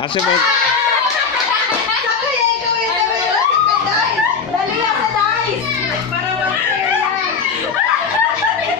Asa mo? Dali yan sa dice! Para mag-fair yan!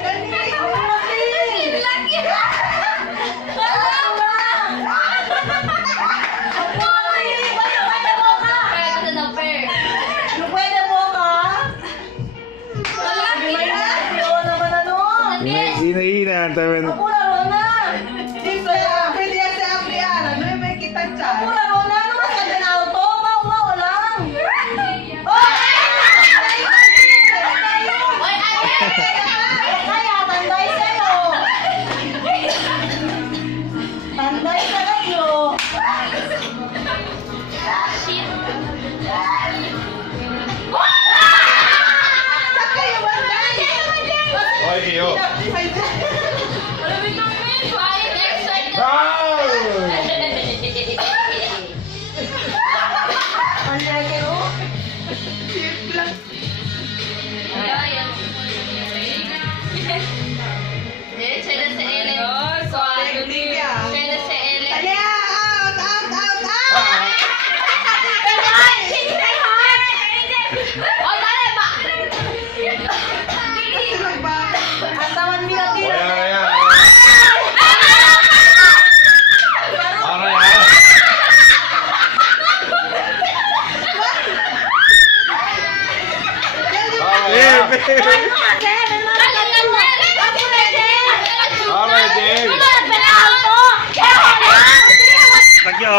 Dali! Laki! Hina-hina. Taman. Tanday ka kayo! Oy, kayo. Tagyo.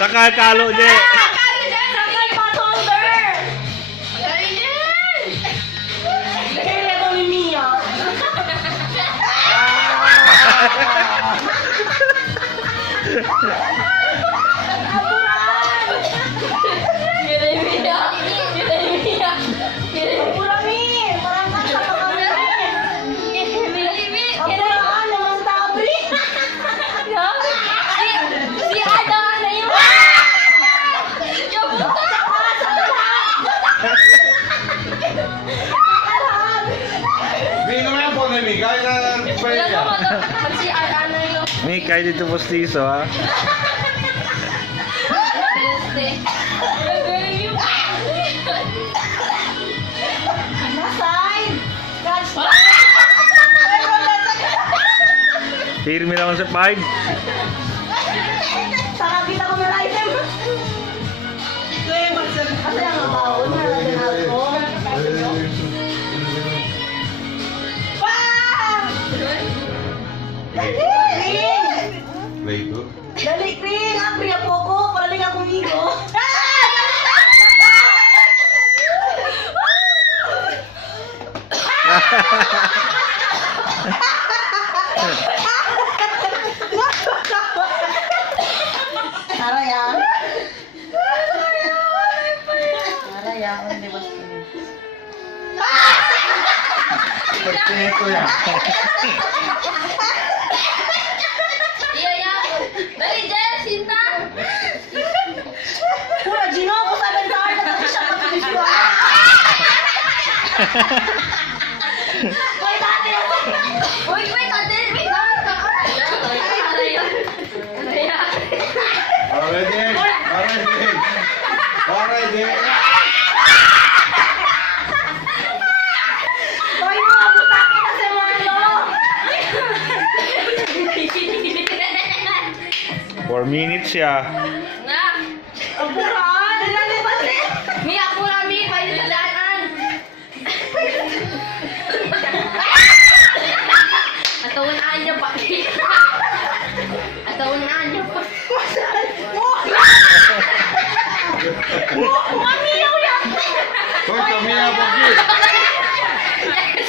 Sakal kalo di. May kaya dito postizo ha. Firme lang sa 5. Sakabit ako ng item. Kasi ang baon na natin ako. Play ko. Dali, Kring! Apri ako ko! Paraling akong igo! Arayan! Arayan, di ba sila? Pagtingin ko yan. Dali, Jess! Sinta! Pura, Gino! Kung sabi na art at siya kapag-iswa! Wait, ate! Wait, ate! Wait lang! Alright. Hoy, mga butake na sa mga 4 minutes siya. Na! Ang puraan! Nalalipas eh! Mia, pura mi! Pwede sa daanan! Atawaan niyo pa! Atawaan niyo pa! Mamiyaw yan! Hoy, kamiya po gid.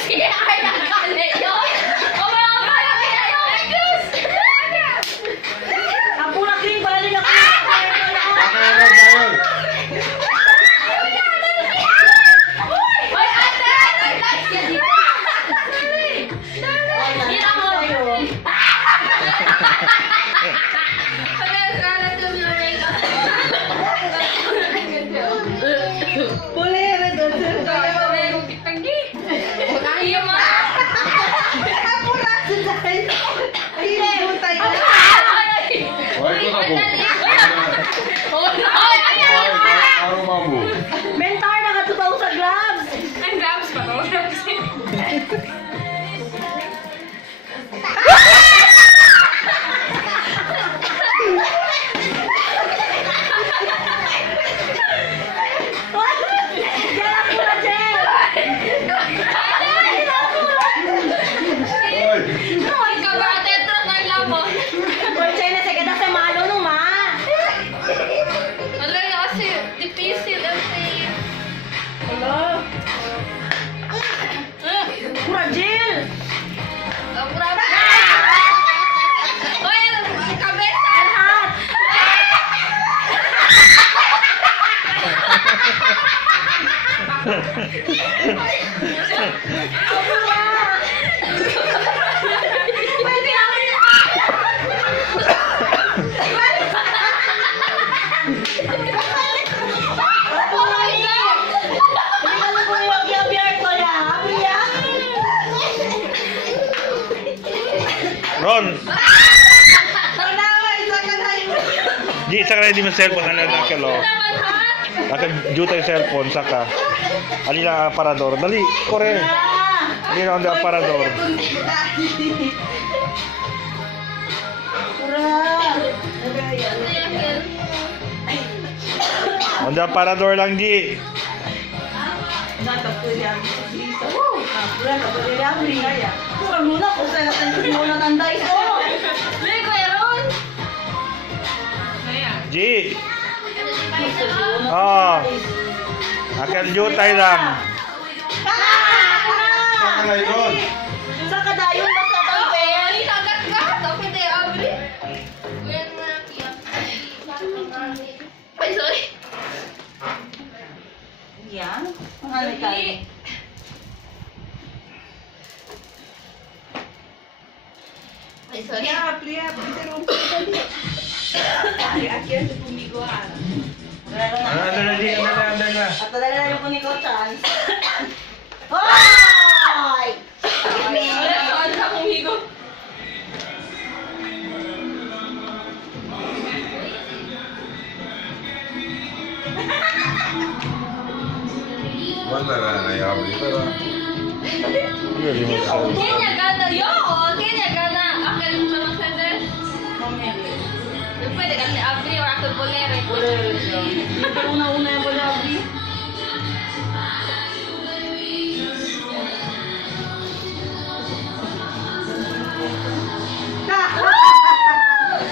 Si Arya Kale yun! Oh my God! Ang Ang pura, Kring! Paraling ako! Pwede ako niya. Oh my God! Hindi ka lang po yung biyak ko niya. Apriya. Ron, Tara na, isa ka na yun. di sa kanila di mo cellphone ano na kalo. Naman ha? Naka-juta yung cellphone saka. Ali lang aparador. Dali, kore. Ali lang ang aparador. Ang aparador lang di. Kurang muna kung saan natin muna tanday ko. Hindi ko meron. Ji. Oh. Akan jutay lang. Saan ka na yun? Sa kadayon ba sa tanday? Ay, kagat ka. Tapos hindi, Abri. Ngayon mo lang iyak. Ay, sorry. Yan. Ang halikan. Ay, sorry. Ano na di, ano na. At talaga na yung ko chance. Hoy! Saan ka kumigo? Manda na yabri pero Hindi di mo cellphone. Kenya gana. Yo, Kenya gana. Akal mo ng sender. Pwede kasi Abri or ako bolere. Pero una-una yung balabi.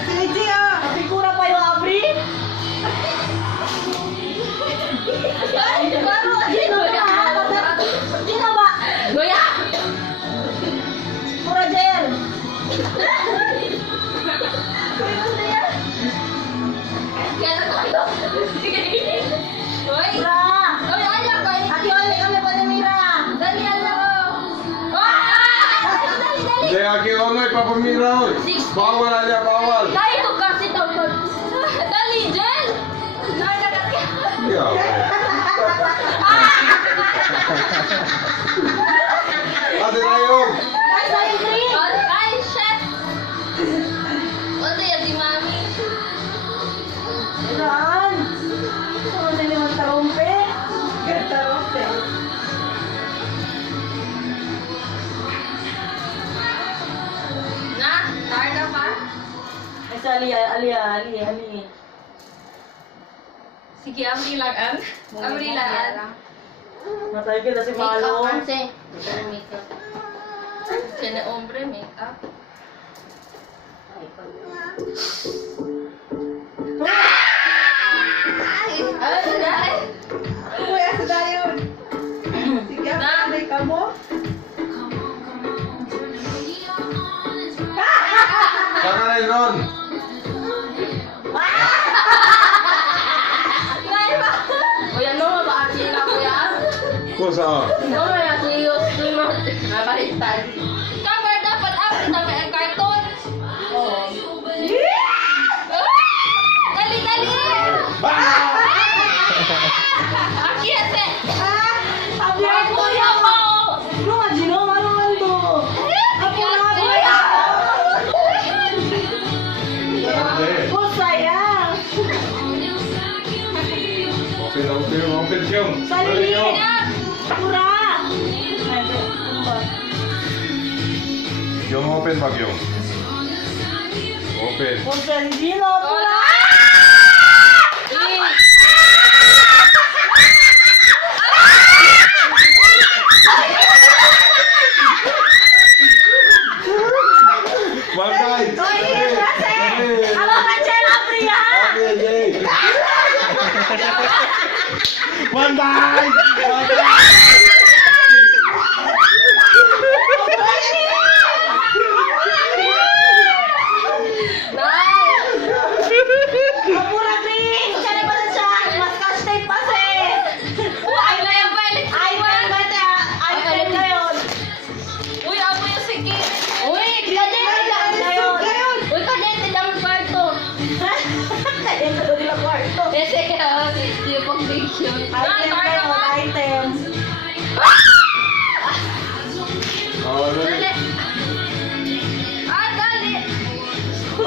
Sige, napigura pa yung abri. Baru Sino ba? Goya. Pura gel. Kaya tayo. Hoy. Pura. Hoy, alam ko. Ati Oli kami pa ni Mira. Dali alam ko. Dali, dali. de aquí ono ipapamira oy. Bawal aja bawal. Dali to kasi to. Dali, Jen. Ya. Ate Rayong. Ay, sa Ingrid. Ay, chef. Ano yan si Mami? Saan? Saan na naman tarumpe? Tarumpe. Na, tarda pa? Ay, sa Ali. Sige, amrilaan. Amrilaan. Matay kita si Make-up, Malo. Anse. Make-up. Siya na ombre, make-up. Ay, ay. Uy, asa dayon. Sige, Na. ka mo. Saka na Ron. Ay, ba? Uy, ano ba? Sila ko yan? Kusa. No, wala serious. Nabalitan. Cover dapat up. Tama ang cartoon. Dali, dali! Aki, ate! Sabi Ay, ako kuya yan. mo! Ano nga, Gino? Ano nga ito? Ako na, Kuya! Oh, sayang. Open siyong. Sarili. Pura. Yung open bag yung. Open. Kung sa Gino, pura. Bagay. Ano ka dyan, Apriya? Manday! Nice!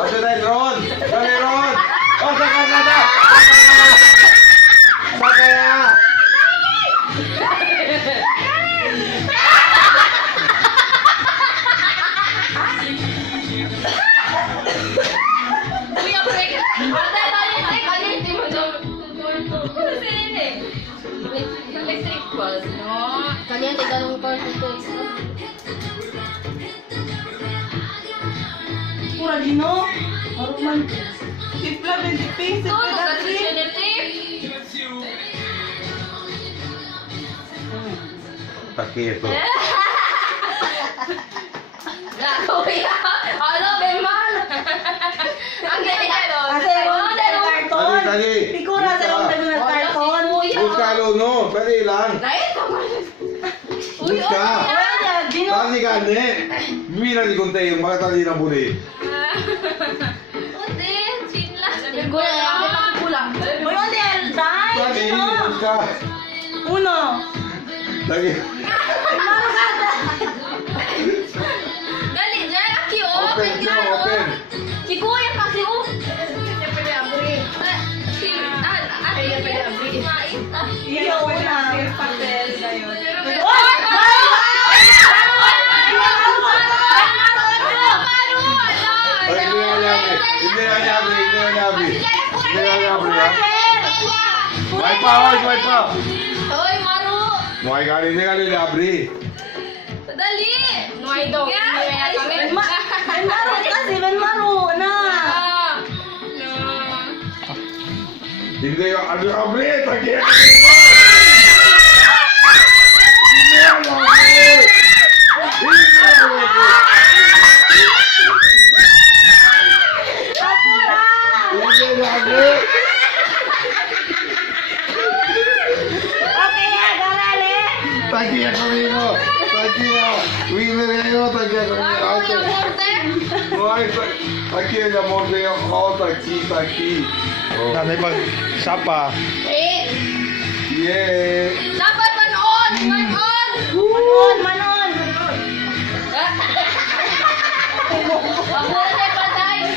Ate tayo, Ron! Dali, Ron! O, sakay ka na! Sakay na! Kuya, break. Ate, balik. Di mo daw. Kasi yun eh. Electric bus, no? Kanya, teka nung part ito. Pura Gino. Maruman. Sipla, 20 pings. Ito, Sipla, kasi dati. sinitip. Takito. Kuya, ano, Bemal? Ang galing ka doon. Kasi yung karton. Dali. Pikura sa yung ng karton. Buskalo, no? Dali lang. Dahil ka man. Uy, Buska. Kaya, Gino. Tali ka, ne? Mira di konti yung mga tali ng buli. Uti, chin lang. Kuya, ako pagkulang. Uy, only Alday. Tali, Gino. buska. Uno. Lagi. Dali, dyan, aki, Open, open Joe, ka, open. Si Kuya kasi, Siya pwede abri. Si, ate niya, maita. Iyo, una. Papel na yun. Oy! Ay, hindi na niyabi. Hindi na niyabi. Hindi na niyabi. Hindi na niyabi, ha? May pa, oy, may pa. Hoy, Maru! May kali, hindi kali niyabi. Dali! Nuay daw. Benmaro kasi, Benmaro na. Hindi yung ano niyabi. Tagyan ka mo. Hindi na niyabi. Hindi na niyabi. Apura! Hindi na niyabi. Okay, garale. Tagyan kami mo. Tagyan. Winner kayo. Tagyan kami. Kuya Morte! Ay, tagyan niya mo sa iyo. Ako, tagki. Nanay pag sapa. Eh! Yeah. Dapat manon! Manon! Manon, manon.